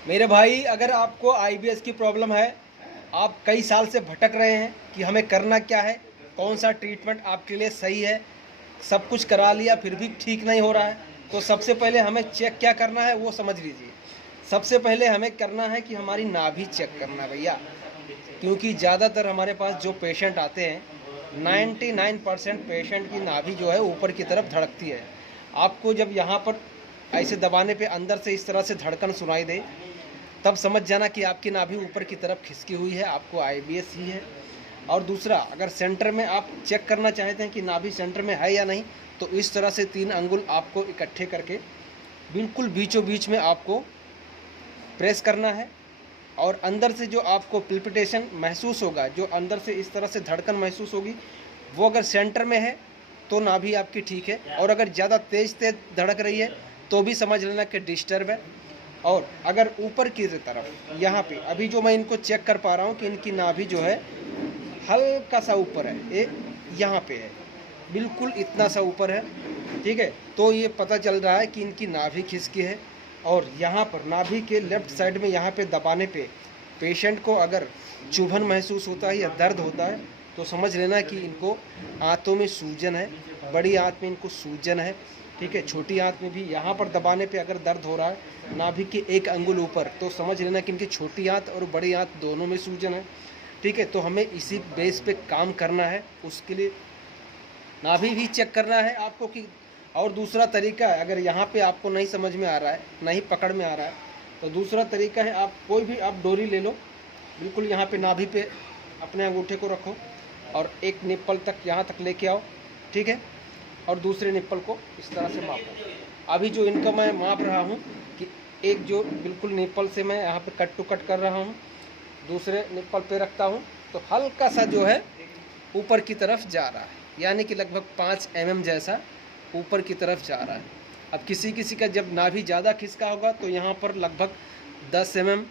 मेरे भाई, अगर आपको आईबीएस की प्रॉब्लम है, आप कई साल से भटक रहे हैं कि हमें करना क्या है, कौन सा ट्रीटमेंट आपके लिए सही है, सब कुछ करा लिया फिर भी ठीक नहीं हो रहा है, तो सबसे पहले हमें चेक क्या करना है वो समझ लीजिए। सबसे पहले हमें करना है कि हमारी नाभि चेक करना है भैया, क्योंकि ज़्यादातर हमारे पास जो पेशेंट आते हैं 99% पेशेंट की नाभि जो है ऊपर की तरफ धड़कती है। आपको जब यहाँ पर ऐसे दबाने पे अंदर से इस तरह से धड़कन सुनाई दे, तब समझ जाना कि आपकी नाभि ऊपर की तरफ खिसकी हुई है, आपको आईबीएस ही है। और दूसरा, अगर सेंटर में आप चेक करना चाहते हैं कि नाभि सेंटर में है या नहीं, तो इस तरह से 3 अंगुल आपको इकट्ठे करके बिल्कुल बीचों बीच में आपको प्रेस करना है। और अंदर से जो आपको पिल्पिटेशन महसूस होगा, जो अंदर से इस तरह से धड़कन महसूस होगी, वो अगर सेंटर में है तो नाभि आपकी ठीक है, और अगर ज़्यादा तेज़ धड़क रही है तो भी समझ लेना कि डिस्टर्ब है। और अगर ऊपर की तरफ यहाँ पे अभी जो मैं इनको चेक कर पा रहा हूँ कि इनकी नाभि जो है हल्का सा ऊपर है, ये यहाँ पे है, बिल्कुल इतना सा ऊपर है, ठीक है। तो ये पता चल रहा है कि इनकी नाभि खिसकी है। और यहाँ पर नाभि के लेफ्ट साइड में यहाँ पे दबाने पे पेशेंट को अगर चुभन महसूस होता है या दर्द होता है, तो समझ लेना कि इनको आंतों में सूजन है, बड़ी आंत में इनको सूजन है, ठीक है। छोटी आंत में भी यहाँ पर दबाने पे अगर दर्द हो रहा है नाभि के 1 अंगुल ऊपर, तो समझ लेना कि इनकी छोटी आंत और बड़ी आंत दोनों में सूजन है, ठीक है। तो हमें इसी बेस पे काम करना है। उसके लिए नाभि भी चेक करना है आपको कि, और दूसरा तरीका है, अगर यहाँ पे आपको नहीं समझ में आ रहा है, नहीं पकड़ में आ रहा है, तो दूसरा तरीका है, आप कोई भी आप डोरी ले लो, बिल्कुल यहाँ पे नाभि पे अपने अंगूठे को रखो और एक निप्पल तक यहाँ तक लेके आओ, ठीक है। और दूसरे निप्पल को इस तरह से मापो। अभी जो इनका मैं माप रहा हूँ कि एक जो बिल्कुल निप्पल से मैं यहाँ पे कट टू कट कर रहा हूँ, दूसरे निप्पल पे रखता हूँ, तो हल्का सा जो है ऊपर की तरफ जा रहा है, यानी कि लगभग 5 mm जैसा ऊपर की तरफ जा रहा है। अब किसी किसी का जब नाभि ज़्यादा खिसका होगा तो यहाँ पर लगभग 10 mm,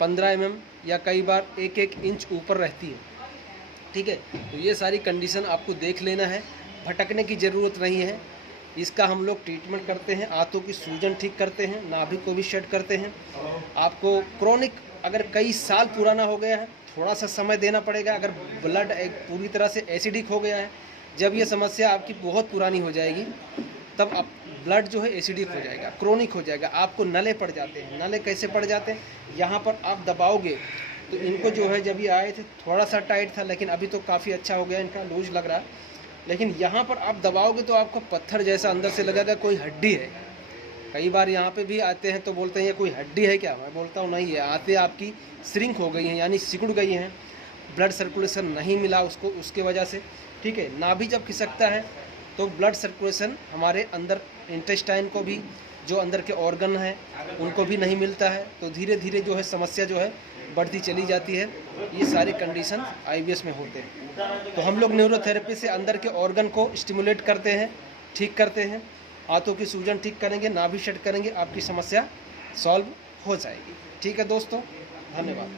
15 mm या कई बार 1-1 इंच ऊपर रहती है, ठीक है। तो ये सारी कंडीशन आपको देख लेना है, भटकने की ज़रूरत नहीं है। इसका हम लोग ट्रीटमेंट करते हैं, आंतों की सूजन ठीक करते हैं, नाभि को भी सेट करते हैं। आपको क्रोनिक अगर कई साल पुराना हो गया है, थोड़ा सा समय देना पड़ेगा। अगर ब्लड एक पूरी तरह से एसिडिक हो गया है, जब ये समस्या आपकी बहुत पुरानी हो जाएगी, तब आप ब्लड जो है एसिडिक हो जाएगा, क्रोनिक हो जाएगा, आपको नले पड़ जाते हैं। नले कैसे पड़ जाते हैं, यहाँ पर आप दबाओगे तो इनको जो है, जब ये आए थे थोड़ा सा टाइट था, लेकिन अभी तो काफ़ी अच्छा हो गया, इनका लूज लग रहा है। लेकिन यहाँ पर आप दबाओगे तो आपको पत्थर जैसा अंदर से लगेगा, कोई हड्डी है। कई बार यहाँ पे भी आते हैं तो बोलते हैं ये कोई हड्डी है क्या, मैं बोलता हूँ नहीं है, आते आपकी श्रिंक हो गई हैं, यानी सिकुड़ गई हैं, ब्लड सर्कुलेशन नहीं मिला उसको, उसके वजह से, ठीक है। नाभि जब खिसकता है तो ब्लड सर्कुलेशन हमारे अंदर इंटेस्टाइन को भी, जो अंदर के ऑर्गन हैं उनको भी नहीं मिलता है, तो धीरे धीरे जो है समस्या जो है बढ़ती चली जाती है। ये सारे कंडीशन आईबीएस में होते हैं। तो हम लोग न्यूरोथेरेपी से अंदर के ऑर्गन को स्टिमुलेट करते हैं, ठीक करते हैं, आंतों की सूजन ठीक करेंगे, नाभि सेट करेंगे, आपकी समस्या सॉल्व हो जाएगी। ठीक है दोस्तों, धन्यवाद।